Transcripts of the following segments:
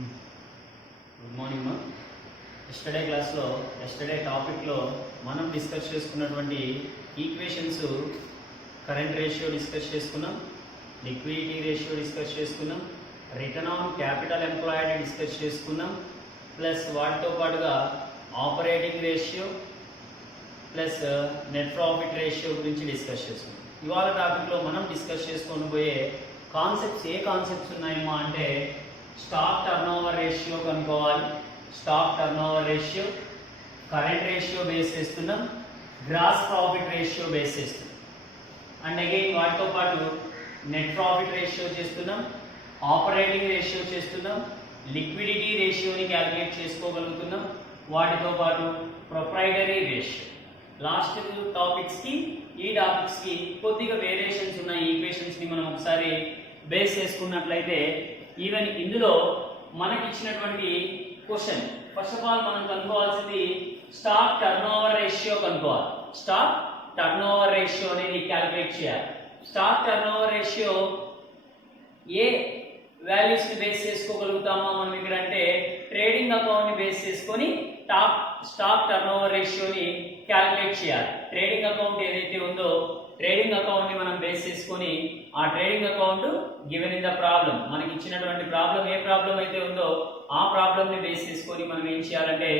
Good morning మా. ఎస్టర్డే క్లాస్లో ఎస్టర్డే టాపిక్లో మనం డిస్కస్ చేసుకున్నటువంటి ఈక్వేషన్స్ కరెంట్ రేషియో డిస్కస్ చేసుకున్నాం, లిక్విడిటీ రేషియో డిస్కస్ చేసుకున్నాం, return on capital employed discuss చేసుకున్నాం, ప్లస్ వాటితో పాటుగా operating ratio plus net profit ratio గురించి డిస్కస్ చేసుకున్నాం. ఇవాళ టాపిక్లో మనం డిస్కస్ చేసుకొని పోయే కాన్సెప్ట్స్ ఏ కాన్సెప్ట్స్ ఉన్నాయమ్మా అంటే స్టాక్ టర్నోవర్ రేషియో కనుక్కోవాలి. Stock turnover ratio, current ratio base చేస్తున్నాం, గ్రాస్ ప్రాఫిట్ రేషియో బేస్ చేస్తున్నాం, అండ్ అగైన్ వాటితో పాటు నెట్ ప్రాఫిట్ రేషియో చేస్తున్నాం, ఆపరేటింగ్ రేషియో చేస్తున్నాం, లిక్విడిటీ రేషియోని క్యాలిక్యులేట్ చేసుకోగలుగుతున్నాం, వాటితో పాటు ప్రొప్రైటరీ రేషియో. లాస్ట్ టాపిక్స్కి ఈ టాపిక్స్కి కొద్దిగా వేరియేషన్స్ ఉన్నాయి. ఈక్వేషన్స్ని మనం ఒకసారి బేస్ చేసుకున్నట్లయితే ఈవెన్ ఇందులో మనకి ఇచ్చినటువంటి క్వశ్చన్ ఫస్ట్ ఆఫ్ ఆల్ మనం కనుక్కోవాల్సింది స్టాక్ టర్నోవర్ రేషియో కనుక్కోవాలి. స్టాక్ టర్నోవర్ రేషియో అనేది క్యాలిక్యులేట్ చేయాలి. స్టాక్ టర్నోవర్ రేషియో ఏ వాల్యూస్ ని బేస్ చేసుకోగలుగుతామో మనం ఇక్కడ అంటే ట్రేడింగ్ అకౌంట్ ని బేస్ చేసుకొని స్టాక్ టర్నోవర్ రేషియోని క్యాలిక్యులేట్ చేయాలి. ట్రేడింగ్ అకౌంట్ ఏదైతే ఉందో ట్రేడింగ్ అకౌంట్ ని మనం బేస్ చేసుకొని ఆ trading account given in the problem, మనకి ఇచ్చినటువంటి ప్రాబ్లం ఏ ప్రాబ్లం అయితే ఉందో ఆ ప్రాబ్లం ని బేస్ చేసుకొని మనం ఏం చేయాలంటే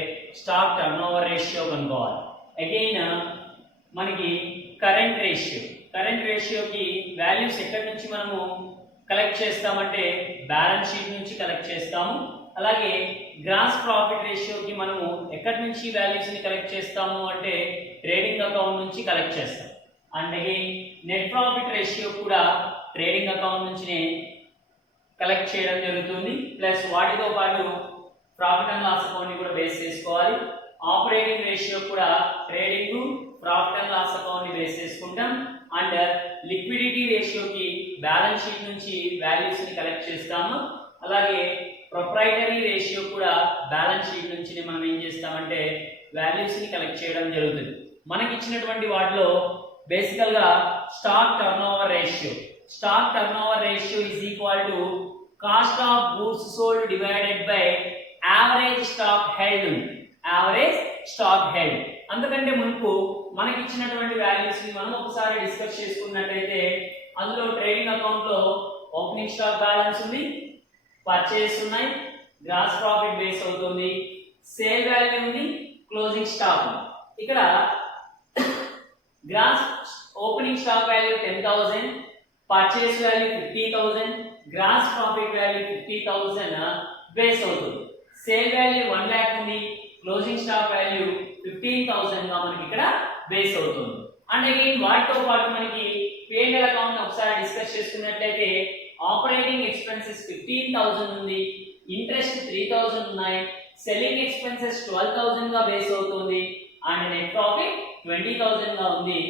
స్టాక్ టర్నోవర్ రేషియో కనుక్కోవాలి. అగైన్ మనకి కరెంట్ రేషియోకి వాల్యూస్ ఎక్కడి నుంచి మనము కలెక్ట్ చేస్తామంటే బ్యాలెన్స్ షీట్ నుంచి కలెక్ట్ చేస్తాము. అలాగే గ్రాస్ ప్రాఫిట్ రేషియోకి మనము ఎక్కడి నుంచి వాల్యూస్ ని కలెక్ట్ చేస్తాము అంటే ట్రేడింగ్ అకౌంట్ నుంచి కలెక్ట్ చేస్తాం. And again net profit ratio కూడా ట్రేడింగ్ అకౌంట్ నుంచి కలెక్ట్ చేయడం జరుగుతుంది. ప్లస్ వాటితో పాటు ప్రాఫిట్ అండ్ లాస్ అకౌంట్ ని కూడా బేస్ చేసుకోవాలి. ఆపరేటింగ్ రేషియో కూడా trading, profit and loss account ని బేస్ చేసుకుంటాం. అండ్ లిక్విడిటీ రేషియోకి బ్యాలెన్స్ షీట్ నుంచి వాల్యూస్ ని కలెక్ట్ చేస్తాము. అలాగే ప్రొప్రైటరీ రేషియో కూడా బ్యాలెన్స్ షీట్ నుంచి మనం ఏం చేస్తామంటే వాల్యూస్ ని కలెక్ట్ చేయడం జరుగుతుంది. మనకి ఇచ్చినటువంటి వాటిలో బేసికల్ గా stock turnover ratio is equal to cost of goods sold divided by average stock held. అందుకంటే మునుపు మనకి ఇచ్చినటువంటి వాల్యూస్ ని మనం ఒకసారి డిస్కస్ చేసుకున్నట్లయితే అందులో ట్రేడింగ్ అకౌంట్ లో ఓపెనింగ్ స్టాక్ బ్యాలెన్స్ ఉంది, పర్చేస్ ఉన్నాయి, గ్రాస్ ప్రాఫిట్ బేస్ అవుతుంది, సేల్ వాల్యూ ఉంది, క్లోజింగ్ స్టాక్. ఇక్కడ gross opening stock value 10,000, purchase value 50,000, gross profit value 50,000 base అవుతుంది. సేల్ వాల్యూ 1 lakh ఉంది, క్లోజింగ్ స్టాక్ వాల్యూ 15,000 గా మనకి ఇక్కడ బేస్ అవుతుంది. అండ్ అగైన్ వాటితో పాటు మనకి P&L అకౌంట్ ఒకసారి డిస్కస్ చేసుకున్నట్లయితే ఆపరేటింగ్ ఎక్స్పెన్సెస్ 15,000 ఉంది, ఇంట్రెస్ట్ 3,000 ఉన్నాయి, సెల్లింగ్ ఎక్స్పెన్సెస్ 12,000 గా బేస్ అవుతుంది, అండ్ నెట్ ప్రాఫిట్ 20,000 గా ఉంది.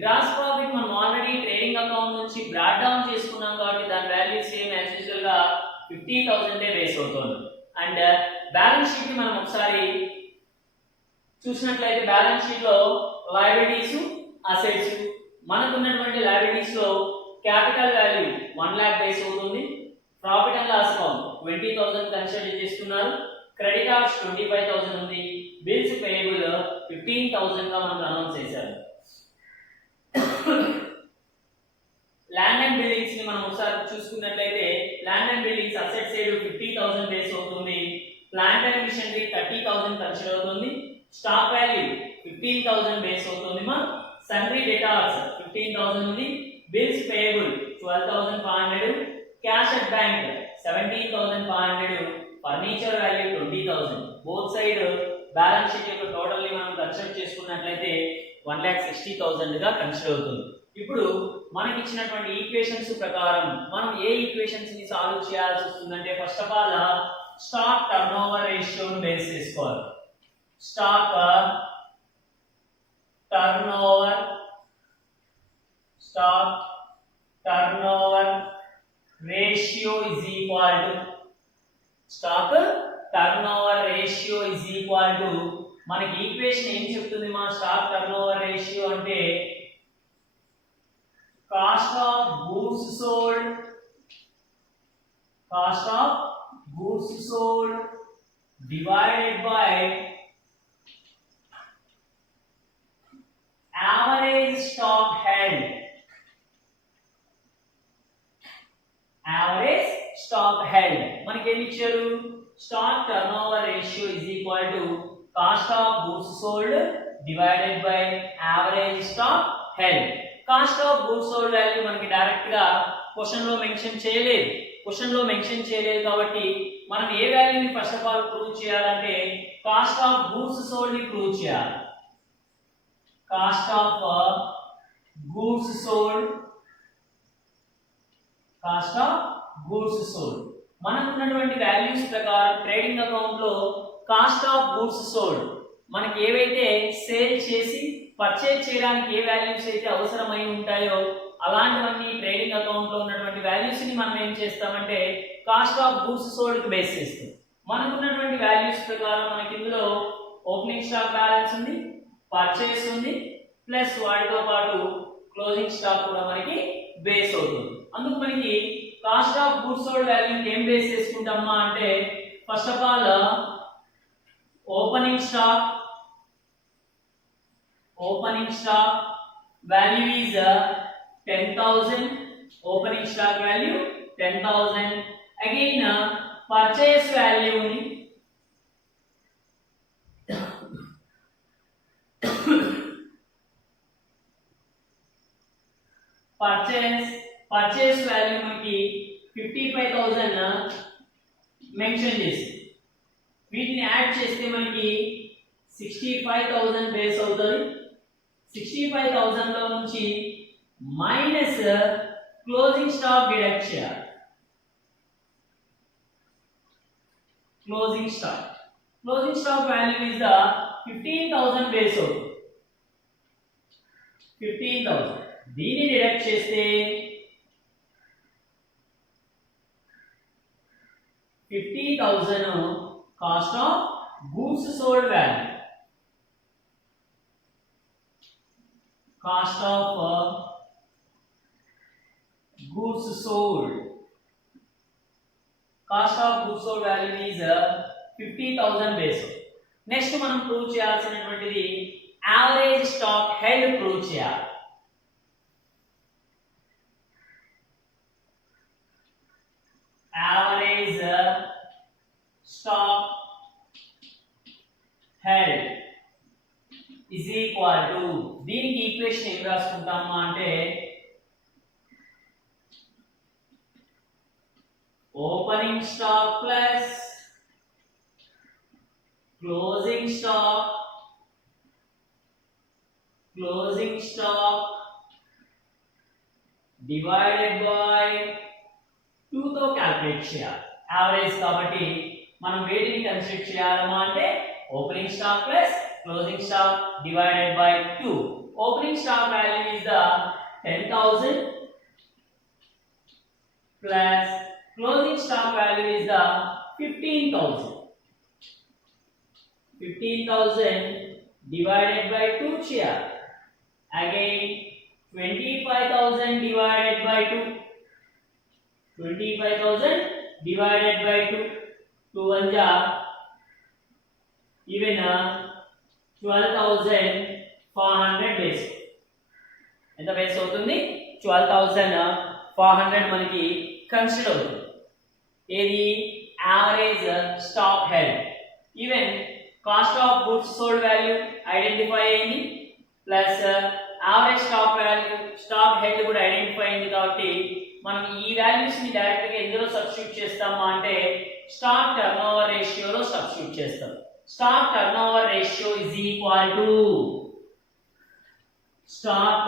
గ్రాస్ ప్రాఫిట్ మనం ఆల్రెడీ ట్రేడింగ్ అకౌంట్ నుంచి బ్రాట్ డౌన్ చేసుకున్నాం కాబట్టి దాని వాల్యూ సేమ్ యాజ్ యూజువల్ గా 50,000 బేస్ అవుతుంది. అండ్ బ్యాలెన్స్ షీట్ ని మనం ఒకసారి చూసినట్లయితే బ్యాలెన్స్ షీట్ లో లయబిలిటీస్, అసెట్స్, మనకు ఉన్నటువంటి లయబిలిటీస్ లో క్యాపిటల్ వాల్యూ 1 lakh బేస్ అవుతుంది, profit and loss account 20,000 consider చేస్తున్నారు, క్రెడిటార్స్ 25,000 ఉంది, బిల్స్ పేయబుల్ 15,000 గా మనకు అనౌన్స్ చేశారు. ల్యాండ్ అండ్ బిల్డింగ్స్ ని మనం ఒకసారి చూసుకున్నట్లయితే land and buildings asset side 50,000 base అవుతుంది, ప్లాంట్ అండ్ మిషనరీ 30,000 కన్సిడర్ అవుతుంది, స్టాక్ వాల్యూ 15,000 బేస్ అవుతుంది మా, సన్రీ డెటార్స్ 15,000 ఉంది, bills payable 12,500, cash at bank 17,500, furniture value 20,000. Both side balance sheet యొక్క టోటల్ ని మనం కన్సిడర్ చేసుకున్నట్లయితే 1,60,000 గా కన్సిడర్ అవుతుంది. ఇప్పుడు మనకి ఇచ్చినటువంటి ఈక్వేషన్స్ ప్రకారం మనం ఏ ఈక్వేషన్స్ ని సాల్వ్ చేయాల్సి వస్తుందంటే first of all stock turnover రేషియోను బేస్ చేసుకోవాలి. Stock turnover ratio is equal to మనకి ఈక్వేషన్ ఏం చెప్తుంది మా స్టాక్ టర్నోవర్ రేషియో అంటే cost of goods sold goods sold divided by average stock held. Average stock held. మనకి ఏమి ఇచ్చారు? Stock turnover ratio is equal to cost of goods sold divided by average stock held. Cost of goods sold value మనకి డైరెక్ట్ గా క్వశ్చన్ లో మెన్షన్ చేయలేదు కాబట్టి మనం ఏ వాల్యూని ఫస్ట్ ఆఫ్ ఆల్ ప్రూవ్ చేయాలంటే కాస్ట్ ఆఫ్ గూడ్స్ సోల్డ్ ని ప్రూవ్ చేయాలి. కాస్ట్ ఆఫ్ గూడ్స్ సోల్డ్ మనకు ఉన్నటువంటి వాల్యూస్ ప్రకారం ట్రేడింగ్ అకౌంట్ లో కాస్ట్ ఆఫ్ గూడ్స్ సోల్డ్ మనకి ఏవైతే సేల్ చేసి పర్చేజ్ చేయడానికి ఏ వాల్యూస్ అయితే అవసరమై ఉంటాయో అలాంటివన్నీ ట్రేడింగ్ అకౌంట్ లో ఉన్నటువంటి వాల్యూస్ ని మనం ఏం చేస్తామంటే కాస్ట్ ఆఫ్ గూడ్స్ సోల్డ్ కి బేస్ చేస్తాం. మనకు ఉన్నటువంటి వాల్యూస్ ప్రకారం మనకి ఇందులో ఓపెనింగ్ స్టాక్ బ్యాలెన్స్ ఉంది, పర్చేస్ ఉంది, ప్లస్ వాటితో పాటు క్లోజింగ్ స్టాక్ కూడా మనకి బేస్ అవుతుంది. అందుకు మనకి cost of goods sold value ఏం బేస్ చేసుకుంటామా అంటే first of all opening stock value is 10,000. opening stock value 10,000. again purchase value ni purchase value మనకి 55,000 మెన్షన్ చేసి వీటిని యాడ్ చేస్తే మనకి 65,000 బేస్ అవుతుంది. 65,000 లో నుంచి మైనస్ క్లోజింగ్ స్టాక్ డిడక్ట్ చేయాలి. Closing stock value is the 15,000 base అవుతుంది. 15,000 దీన్ని డిడక్ట్ చేస్తే 50,000 cost of goods sold value. cost of goods sold value is 50,000 base. Next మనం ప్రూవ్ చేయాల్సినటువంటిది యావరేజ్ స్టాక్ హెల్డ్ ప్రూవ్ చేయాలి. Average stock held is equal to దీనికి equation ఏం రాసుకుంటామా అంటే opening stock plus closing stock divided by 2 తో క్యాలిక్యులేట్ చేయాలి. యావరేజ్ కాబట్టి మనం వేటిని కన్సిడర్ చేయాలమా అంటే opening stock plus closing stock divided by 2. opening stock value is the 10,000 plus closing stock value is the 15,000. 15,000 divided by 2 here. Again 25,000 divided by 2. 25,000 divided by 2. 2 1 ja even 12,400 బేస్. ఎంత బేస్ అవుతుంది? 12,400 మనకి కన్సిడర్ అవుతుంది. ఏది? Average stock held. Even cost of goods sold value identify అయింది, plus average stock held కూడా ఐడెంటిఫై అయింది. కాబట్టి మనం ఈ వాల్యూస్ ని డైరెక్ట్ గా ఎందులో సబ్స్టిట్యూట్ చేస్తామా అంటే స్టాక్ టర్నోవర్ రేషియోలో సబ్స్టిట్యూట్ చేస్తాం. Stock turnover ratio is equal to stock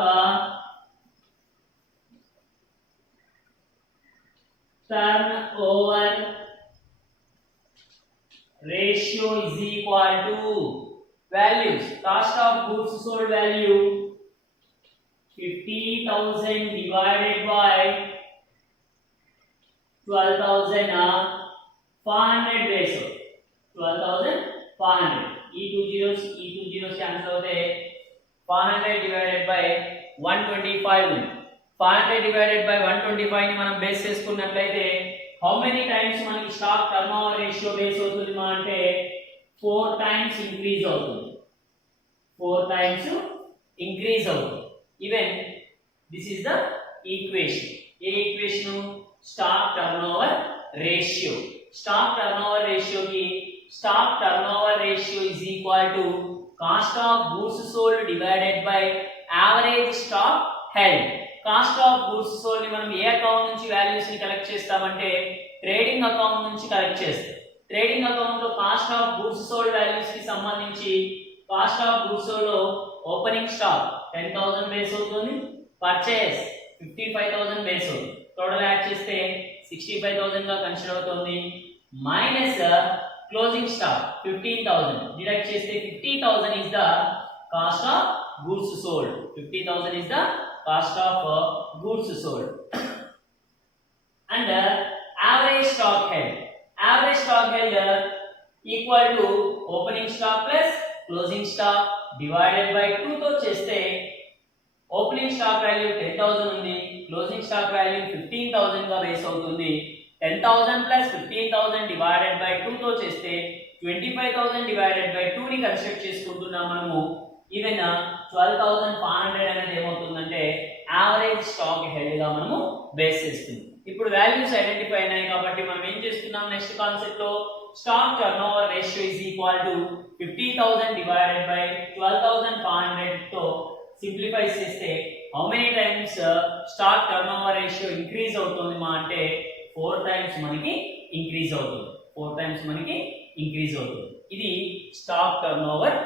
turnover ratio is equal to values. Cost of goods sold value 50,000 divided by 12,400 base. 12,400 ఈ 2 zeros cancel అవుతాయి. 400 divided by 125 400 divided by 125 ని మనం బేస్ చేసుకున్నట్లయితే హౌ మెనీ టైమ్స్ మనకి stock turnover ratio base అవుతుంది మా అంటే 4 times increase అవుతుంది, 4 టైమ్స్ ఇంక్రీజ్ అవుతుంది. Even this is the equation. ఏ equation? Stock turnover ratio. Stock turnover రేషియోకి stock turnover ratio is equal to cost of goods sold divided by average stock held. Cost of goods sold ని మనం ఏ account నుంచి values ని collect చేస్తామంటే trading account నుంచి collect చేస్తాం. Trading account లో cost of goods sold values కి సంబంధించి కాస్ట్ ఆఫ్ గూడ్స్ సోల్డ్ లో ఓపెనింగ్ స్టాక్ 10,000 బేస్ అవుతుంది, పర్చేస్ 55,000 బేస్ అవుతుంది. టోటల్ యాడ్ చేస్తే 65,000 గా కన్సిడర్ అవుతుంది. మైనస్ క్లోజింగ్ స్టాక్ 15,000 డిడక్ట్ చేస్తే 50,000 is the cost of goods sold. 50,000 is the cost of goods sold. And average stock held. Average stock held equal to opening stock plus closing stock divided by 2 తో చేస్తే opening stock value 10,000 ఉంది, closing stock value 15,000 గా బేస్ అవుతుంది. 10,000 plus 15,000 divided by 2 తో చేస్తే 25,000 divided by 2 ని కన్స్ట్రక్ట్ చేసుకుంటున్నాం మనము. ఈవెన్ 12,500 అనేది ఏమవుతుందంటే యావరేజ్ స్టాక్ హెల్డ్ గా మనము బేస్ చేస్తున్నాం. ఇప్పుడు వాల్యూస్ ఐడెంటిఫై అయినాయి కాబట్టి మనం ఏం చేస్తున్నాం? నెక్స్ట్ కాన్సెప్ట్ లో stock turnover ratio is equal to 50,000 divided by 12,500 తో సింప్లిఫై చేస్తే how many times stock turnover ratio increase అవుతుంది మా అంటే 4 టైమ్స్ మనకి ఇంక్రీజ్ అవుతుంది. 4 టైమ్స్ మనకి ఇంక్రీజ్ అవుతుంది. ఇది స్టాక్ టర్న్ ఓవర్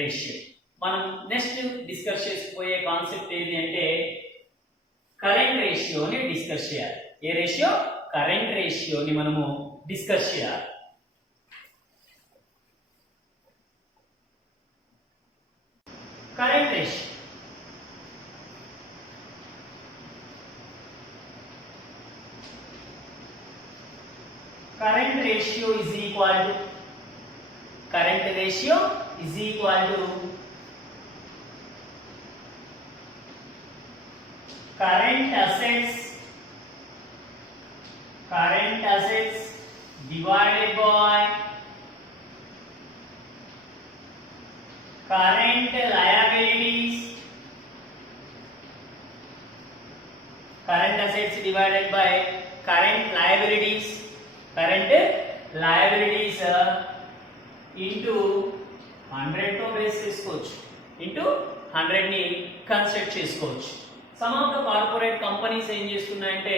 రేషియో. మనం నెక్స్ట్ డిస్కస్ చేసుకోబోయే కాన్సెప్ట్ ఏది అంటే కరెంట్ రేషియోని డిస్కస్ చేయాలి. ఏ రేషియో? కరెంట్ రేషియోని మనము డిస్కస్ చేయాలి. Current ratio current ratio is equal to current ratio is equal to current assets divided by current liabilities. Current assets divided by current liabilities. Current liabilities into 100 తో బేస్ చేసుకోవచ్చు, into 100 ని కన్స్ట్రక్ట్ చేసుకోవచ్చు. Sum of the corporate companies ఏం చేస్తున్నాయంటే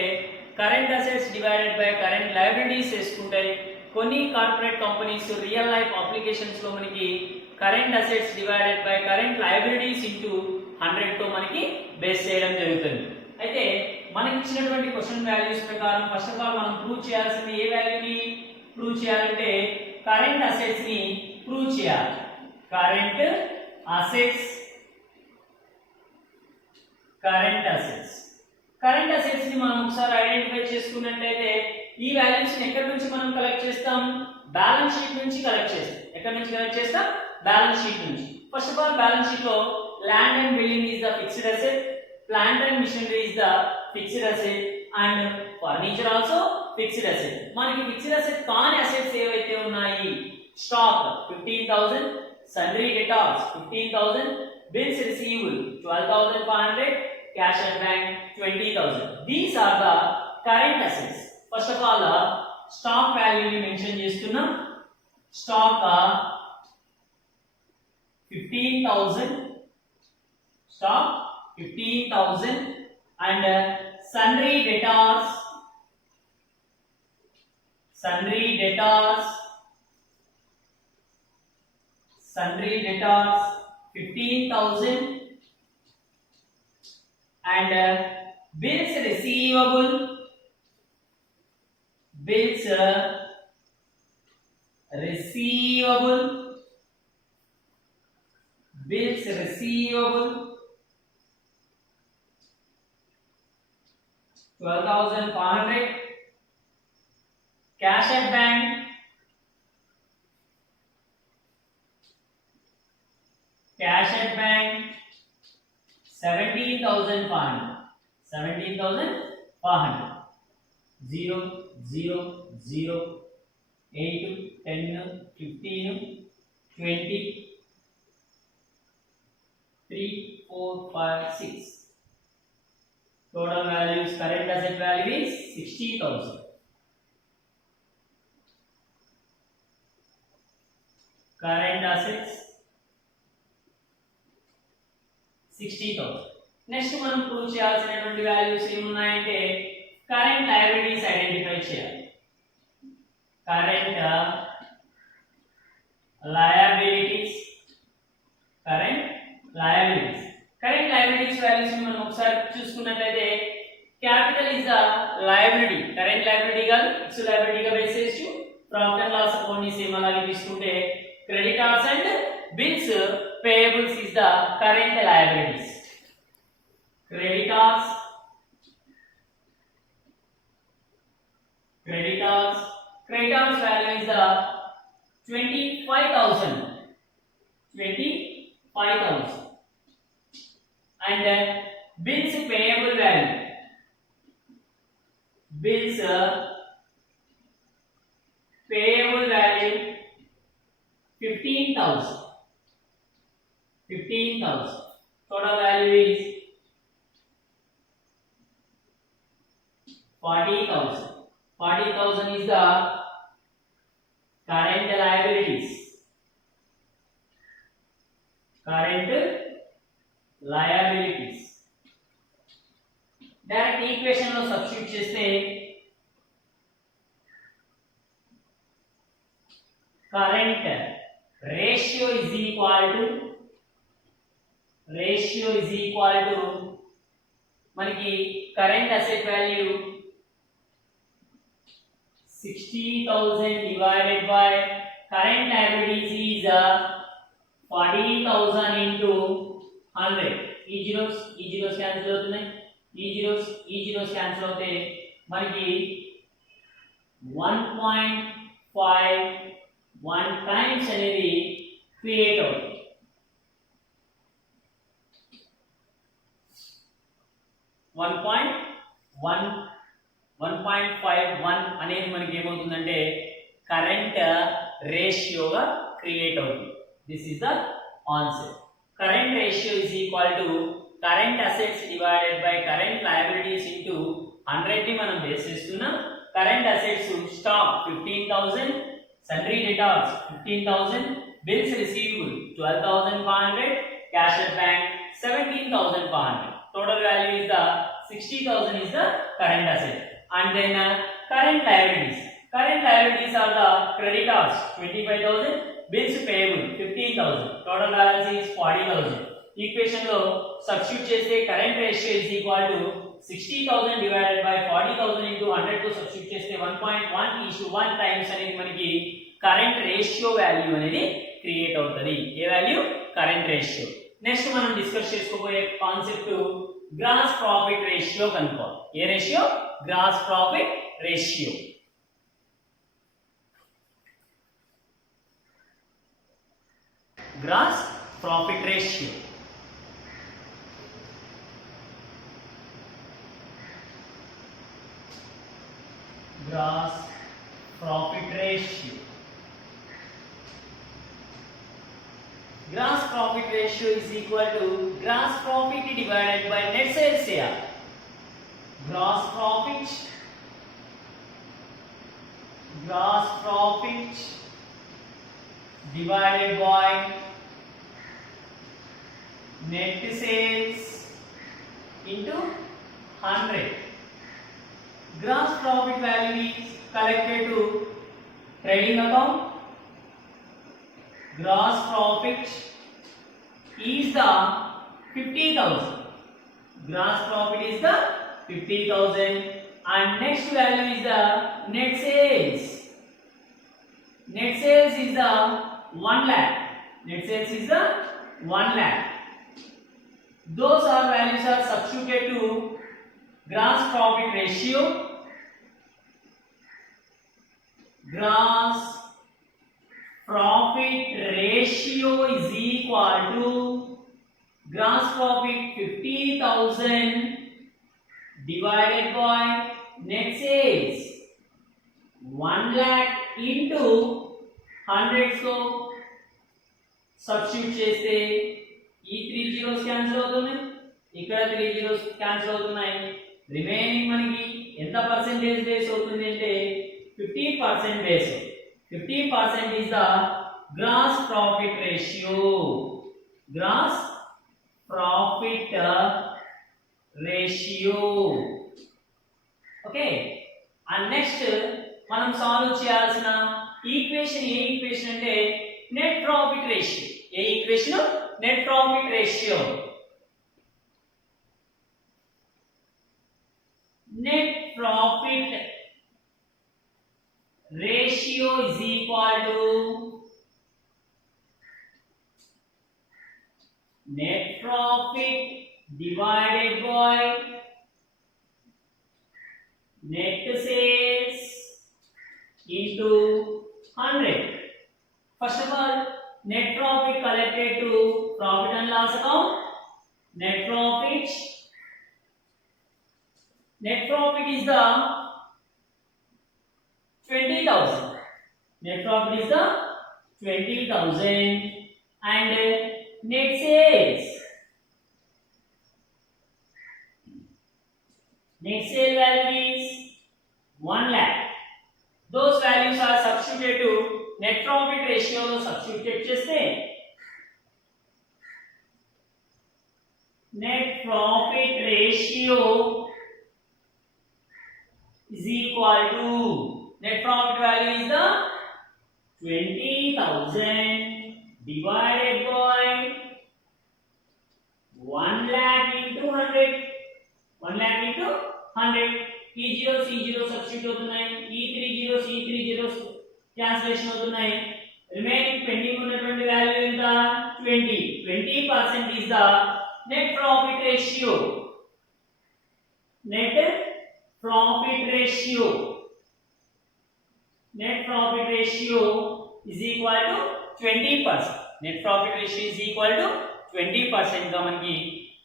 current assets divided by current liabilities వేసుకుంటాయి. కొన్ని corporate companies real life applications లో మనకి current assets divided by current liabilities into 100 తో మనకి బేస్ చేయడం జరుగుతుంది. అయితే మనకి ఇచ్చినటువంటి క్వశ్చన్ వాల్యూస్ ప్రకారం ఫస్ట్ ఆఫ్ ఆల్ మనం ప్రూవ్ చేయాల్సింది ఏ వాల్యూని ప్రూవ్ చేయాలంటే కరెంట్ అసెట్స్ ని ప్రూవ్ చేయాలి. కరెంట్ అసెట్స్ ని మనం ఒకసారి ఐడెంటిఫై చేసుకున్నట్లయితే ఈ వాల్యూస్ ని ఎక్కడి నుంచి మనం కలెక్ట్ చేస్తాం? బ్యాలెన్స్ షీట్ నుంచి కలెక్ట్ చేస్తాం. ఎక్కడి నుంచి కలెక్ట్ చేస్తాం? బ్యాలెన్స్ షీట్ నుంచి. First of all balance sheet లో land and building is the fixed asset, plant and machinery is the fixed asset and furniture also fixed asset. మనకి fixed asset కాని అసెట్స్ ఏవైతే ఉన్నాయి స్టాక్ 15,000, sundry debtors 15,000, bills receivable 12,500, cash at bank 20,000. These are the current assets. First of all stock value ని మెన్షన్ చేస్తున్నాం. స్టాక్ 15,000 stock 15,000 and sundry debtors 15,000 and bills receivable 12,500, cash at bank 17,500, 0 0 0 8 10 15 20 3 4 5 6. Total values, current asset value is 60,000. Current assets 60,000. నెక్స్ట్ మనం ప్రూవ్ చేయాల్సినటువంటి వాల్యూస్ ఏమున్నాయంటే current liabilities identify చేయాలి. Current liabilities current liabilities values ని మనం ఒకసారి చూసుకున్నట్లయితే capital is the liability, current liability కాదు ఫిక్స్డ్ లయబిలిటీగా బేస్ చేయొచ్చు. ప్రాఫిట్ అండ్ లాస్ అకౌంట్ ని సేమ్ అలాగే తీసుకుంటే creditors and bills payables is the current liabilities. Creditors value is the 25,000 and then bills payable value, bills payable value 15,000. Total value is 40,000. 40,000 is the current liabilities. Direct equation లో సబ్స్టిట్యూట్ చేస్తే current ratio is equal to మనకి current asset value 60,000 divided by current liabilities is 40,000 into 100. ఈ zeros cancel అవుతున్నాయి, ఈ zeros cancel అవుతే మనకి 1.51 times అనేది create అవుతుంది. 1.51 అనేది మనకి ఏమవుతుందంటే కరెంట్ రేషియోగా క్రియేట్ అవుతుంది. This is the answer. Current ratio is equal to current assets divided by current liabilities into 100 ని మనం బేస్ చేస్తున్నాం. కరెంట్ అసెట్స్ స్టాక్ 15,000, సన్రీ డెటార్స్ 15,000, bills receivable 12,500, cash at bank 17,500. Total value is the 60,000 is the current asset. And then current liabilities are the creditors 25,000, bills payable 15,000, total balance is 40,000. Equation లో సబ్స్టిట్యూట్ చేస్తే current ratio is equal to 60,000 divided by 40,000 into 100 తో సబ్స్టిట్యూట్ చేస్తే 1.1:1 times అనేది మనకి current ratio value అనేది create అవుతుంది. ఏ వాల్యూ? Current ratio. నెక్స్ట్ మనం డిస్కస్ చేసుకోబోయే కాన్సెప్ట్ గ్రాస్ ప్రాఫిట్ రేషియో కనుక్కోవాలి. ఏ రేషియో? Gross profit ratio. Gross profit ratio gross profit ratio. Gross profit ratio is equal to gross profit divided by net sales here. Gross profit divided by net sales into 100. Gross profit value is collected to trading account. Gross profit is the 50,000. Gross profit is the 50,000 and next value is the net sales. Net sales is the 1 lakh. Net sales is the 1 lakh. Those are values are substituted to gross profit ratio. Gross profit ratio is equal to gross profit 50,000 divided by net sales. 1 lakh into 100 को సబ్స్టిట్యూట్ చేస్తే ఈ 3 zeros cancel అవుతున్నాయి, ఇక్కడ 3 zeros cancel అవుతున్నాయి. రిమైనింగ్ మనకి ఎంత percentage base అవుతుంది అంటే 50% బేస్. 50% is the gross profit ratio. Gross profit ratio. Okay. And next మనం సాల్వ్ చేయాల్సిన ఈక్వేషన్ ఏ ఈక్వేషన్ అంటే net profit ratio. A equation? Net profit ratio. Net profit ratio is equal to net profit divided by net sales into 100. First of all, net profit collected to profit and loss account. Net profit is the 20,000. Net profit is the 20,000 and net sales. Net sale value is 1 lakh. Those values are substituted to net profit ratio lo substitute cheste net profit ratio is equal to net profit value is the 20,000 divided by 1 lakh into 100. 1 lakh into 100. E zero C zero substitute అవుతున్నాయి. E 3 zeros E 3 zeros cancellation అవుతున్నాయి. Remaining pending ఉన్నటువంటి వాల్యూ ఎంత? 20. 20% is the net profit ratio. Net profit ratio. Net profit ratio is equal to 20%. Net profit ratio is equal to 20% గా మనకి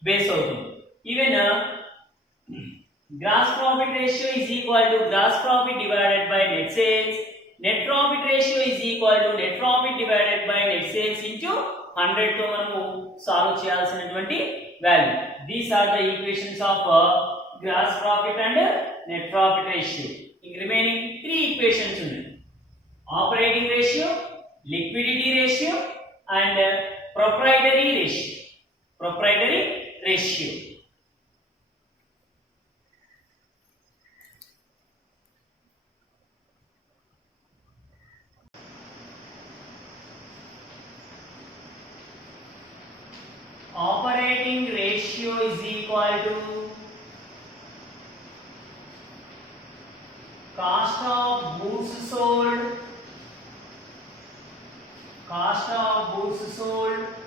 బేస్ అవుతుంది. Even gross profit ratio is equal to gross profit divided by net sales. Net profit ratio is equal to net profit divided by net sales into 100 తో మనము సాల్వ్ చేయాల్సినటువంటి value. These are the equations of gross profit and net profit ratio. ఇంక రిమైనింగ్ 3 ఈక్వేషన్స్ ఉన్నాయి. Operating ratio, liquidity ratio and proprietary ratio. Proprietary ratio operating ratio is equal to cost of goods sold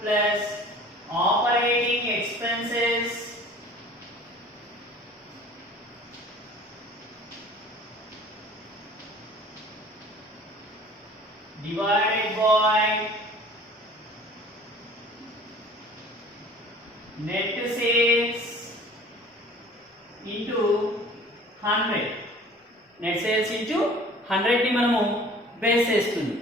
plus operating expenses divided by net sales into 100. Net sales into 100 ని మనము బేస్ చేస్తున్నాం.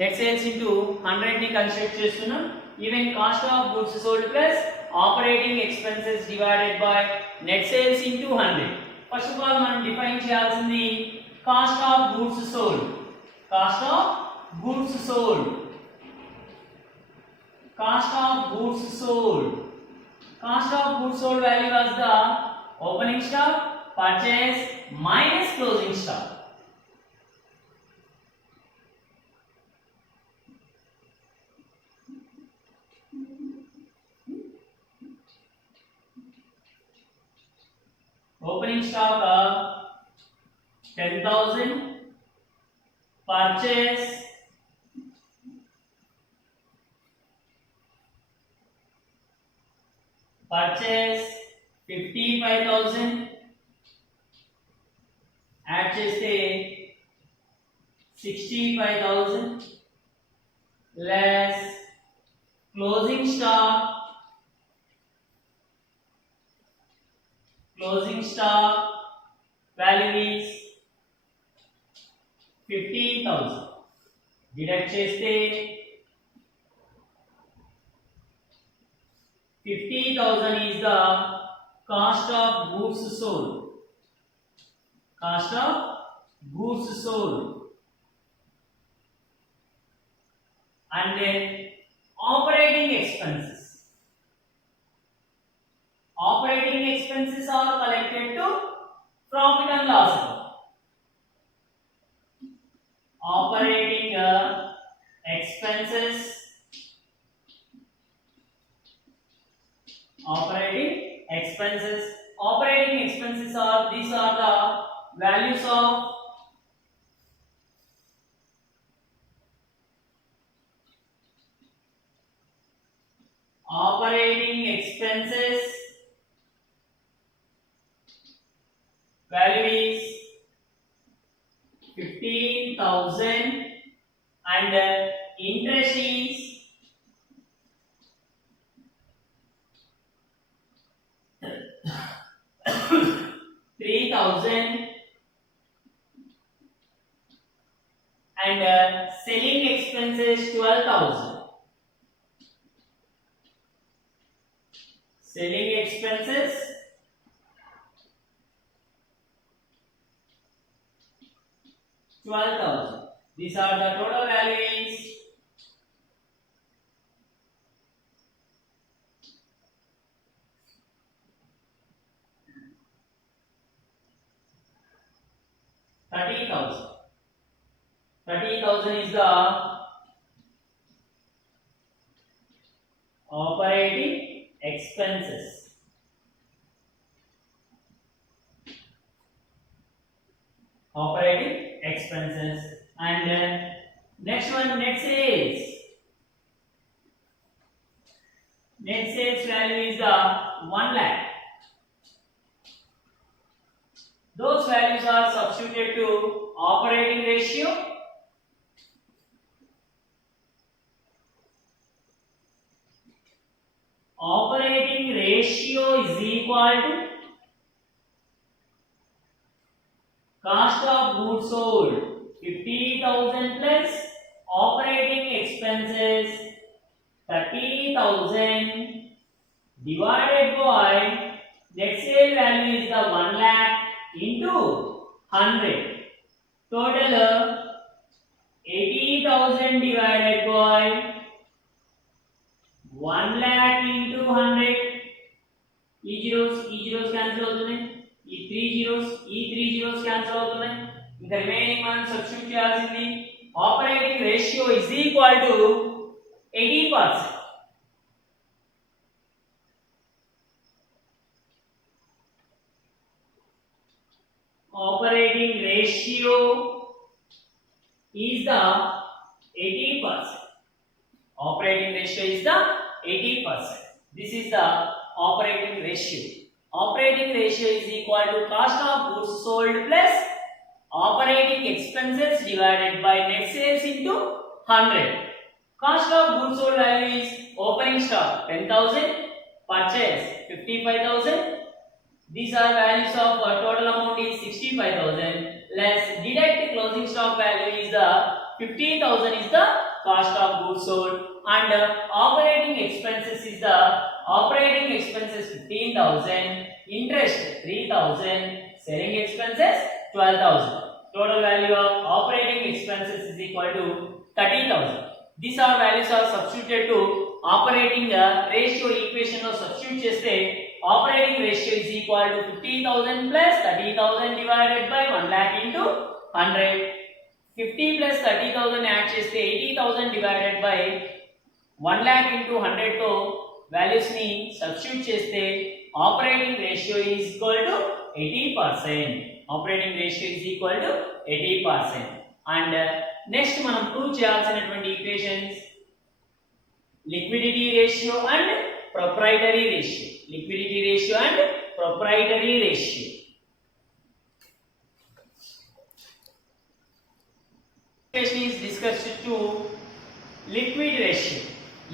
Net sales into 100 ని కన్సిడర్ చేస్తున్నాం. Even cost of goods sold plus operating expenses divided by net sales into 100. First of all మనం define చేయాల్సింది cost of goods sold. Cost of goods sold. Cost of goods sold. Cost of goods sold value was the opening stock, purchase minus closing stock. Opening stock 10,000, purchase 55,000 యాడ్ చేస్తే 65,000 less closing stock value is 15,000 డిడక్ట్ చేస్తే 50,000 is the cost of goods sold. Cost of goods sold. And then operating expenses. Operating expenses are collected to profit and loss account. Operating expenses. Operating expenses. Operating expenses are, these are the values of operating expenses. Value is 15,000 and interest is 3,000 and selling expenses 12,000. Selling expenses 12,000. These are the total values. $30,000 is the operating expenses. Operating expenses. And next one, net sales. Net sales value is the 1 lakh. Those values are substituted to operating ratio. Operating ratio is equal to cost of goods sold 50,000 plus operating expenses 30,000 divided by net sale value is the 1 lakh into 100. Total 80,000 divided by 1 lakh into 100. E zeros cancel అవుతున్నాయి. ఈ 3 zeros cancel అవుతున్నాయి. ఇంకా రిమైనింగ్ మనం సబ్స్టిట్యూట్ చేయాల్సింది operating ratio is equal to 80%. Operating ratio is the 80%. Operating ratio is the 80%. This is the operating ratio. Operating ratio is equal to cost of goods sold plus operating expenses divided by net sales into 100. Cost of goods sold value is opening stock 10,000, purchase 55,000. These are values of total amount is 65,000 less deduct closing stock value is the 15,000 is the cost of goods sold and operating expenses is the operating expenses 15,000, interest 3,000, selling expenses 12,000. Total value of operating expenses is equal to 30,000. These are values are substituted to operating ratio equation lo substitute cheste operating ratio is equal to 50,000 plus 30,000 divided by 1 lakh into 100. 50 plus 30,000 add cheste 80,000 divided by 1 lakh into 100 to values ni substitute cheste operating ratio is equal to 80%. Operating ratio is equal to 80%. And next మనం prove చేయాల్సినటువంటి equations liquidity ratio and proprietary ratio. Liquidity ratio and proprietary ratio. Equation is discussed to liquid ratio.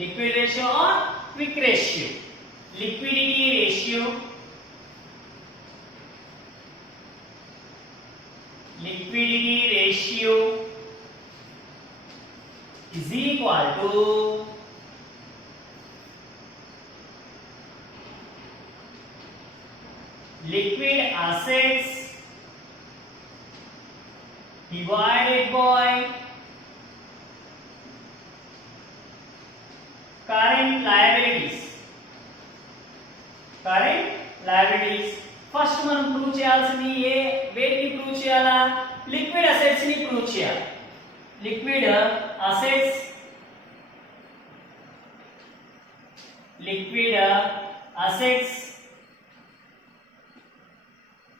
Liquid ratio or quick ratio. Liquidity ratio. Liquidity ratio is equal to liquid assets divided by current liabilities. First మనం prove చేయాల్సింది వేటిని prove చేయాలా? Liquid assets ని prove చేయాలి. Liquid assets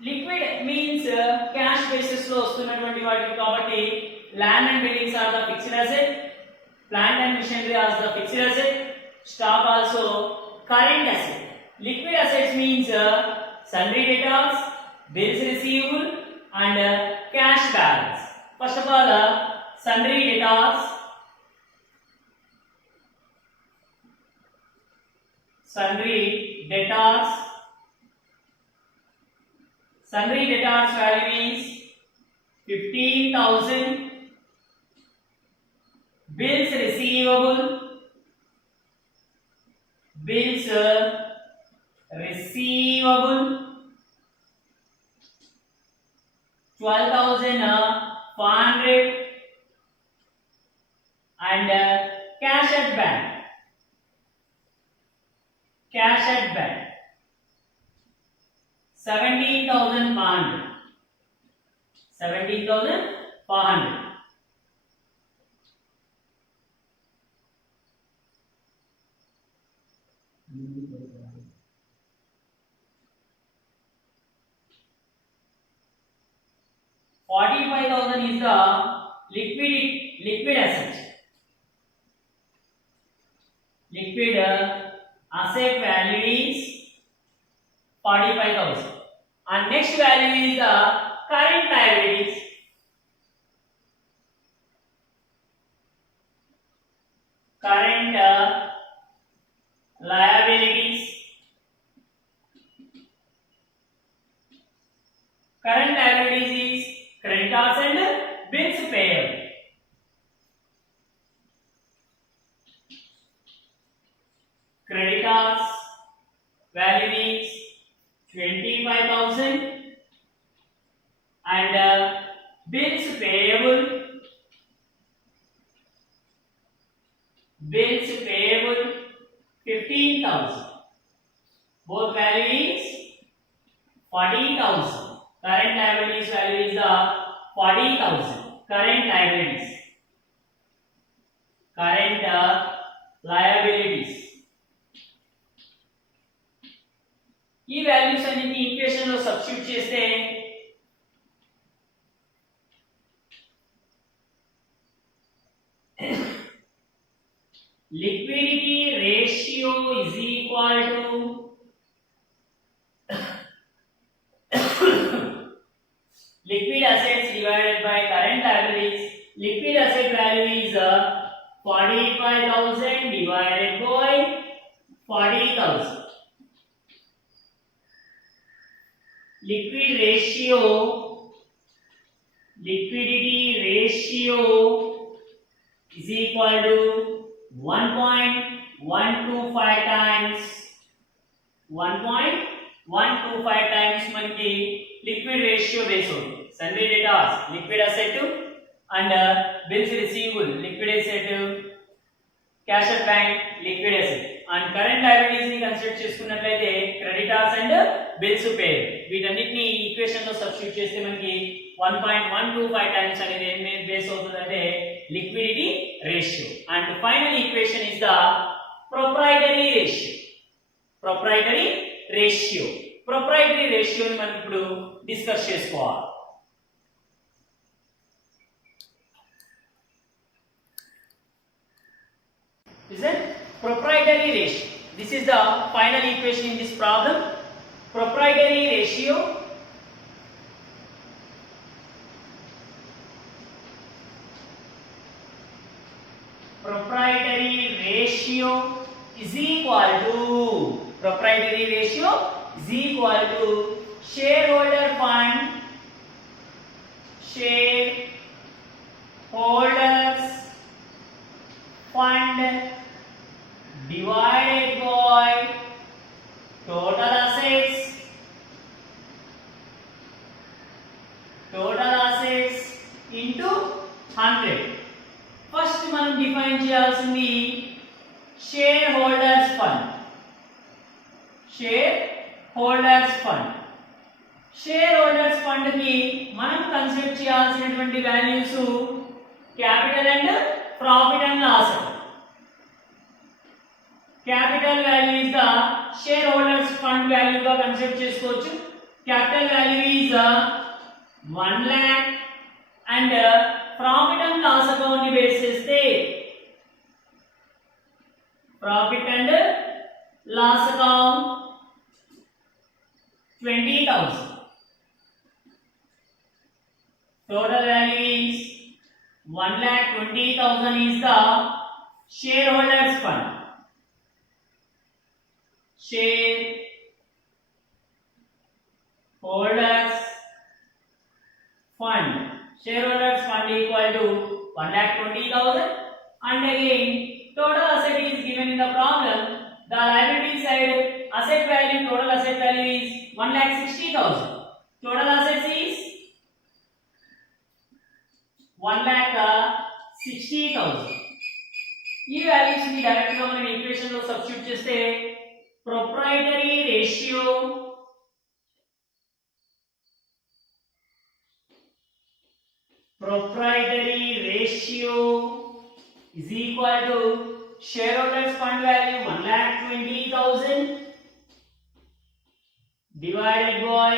liquid means cash basis లో వస్తున్నటువంటి వాటికి, కాబట్టి land and buildings are the fixed asset, plant and machinery are the fixed asset, stock also current asset. Liquid assets means sundry debtors, bills receivable and cash balance. First of all, sundry debtors. Sundry debtors value is 15,000. Bills receivable 12,500 and cash at bank 17,500. $45,000 is the liquid asset. Liquid asset value is 45,000. And next value is the current liabilities. Current liabilities is creditors and bills payable. Creditors value is 25,000 and bills payable 15,000. Both value is 40,000. Current liabilities value is the 40,000. Current liabilities. ఈ వాల్యూస్ అన్నిటిని ఈక్వేషన్ లో సబ్స్టిట్యూట్ చేస్తే liquidity ratio is equal to liquid assets divided by current liabilities. Liquid asset value is 45,000 divided by 40,000. Liquidity ratio is equal to 1.125 times. 1.125 times మనకి liquid ratio base అవుతుంది. Sundry debtors liquid asset and bills receivable liquid asset, cash at bank liquid asset and current liabilities ని కన్సిడర్ చేసుకున్నట్లయితే creditors and bills payable. వీటన్నిటిని ఈక్వేషన్ లో సబ్స్టిట్యూట్ చేస్తే మనకి 1.125 టైమ్స్ అనేది ఏం బేస్ అవుతుందంటే liquidity ratio. And final equation is the proprietary ratio. Proprietary ratio ని మనం ఇప్పుడు డిస్కస్ చేసుకోవాలి. Is it proprietary ratio? This is the final equation in this problem. Proprietary ratio is equal to shareholder funds and divided by total assets into 100. First మనం define చేయాల్సింది share holders fund. Share holders fund కి మనం consider చేయాల్సినటువంటి values capital and profit and loss. Capital value is the share holders fund value గా consider చేసుకోవచ్చు. Capital value is 1 lakh and profit and loss account ని base చేస్తే profit and loss account 20,000. Total value is 1,20,000 is the shareholders fund. Shareholders fund equal to 1,20,000, and again total asset is given in the problem. The liability side asset value, total asset value is 1,60,000. Total assets is 1,60,000. ఈ వాల్యూస్ ని డైరెక్ట్ గా మనం ఈక్వేషన్ లో సబ్స్టిట్యూట్ చేస్తే proprietary ratio is equal to shareholders fund value 1,20,000 divided by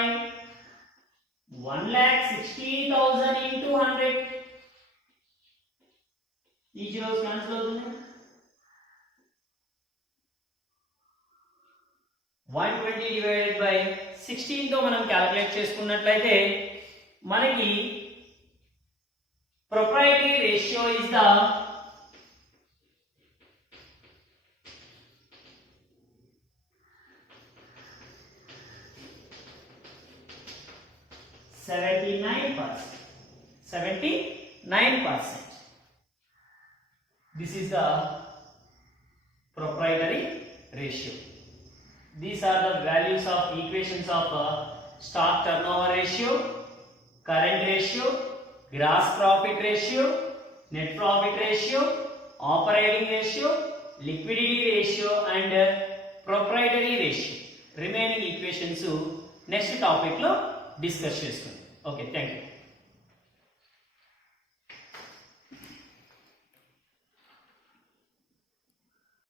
1,60,000 into 100. ఈ zeros cancel అవుతుంది. 120 divided by 16 తో మనం క్యాలిక్యులేట్ చేసుకున్నట్లయితే మనకి proprietary ratio is the %79%. This is the proprietary ratio. These are the values of equations of stock turnover ratio, current ratio, gross profit ratio, net profit ratio, operating ratio, liquidity ratio and proprietary ratio. Remaining equations next topic lo discuss chestunna. Okay, thank you.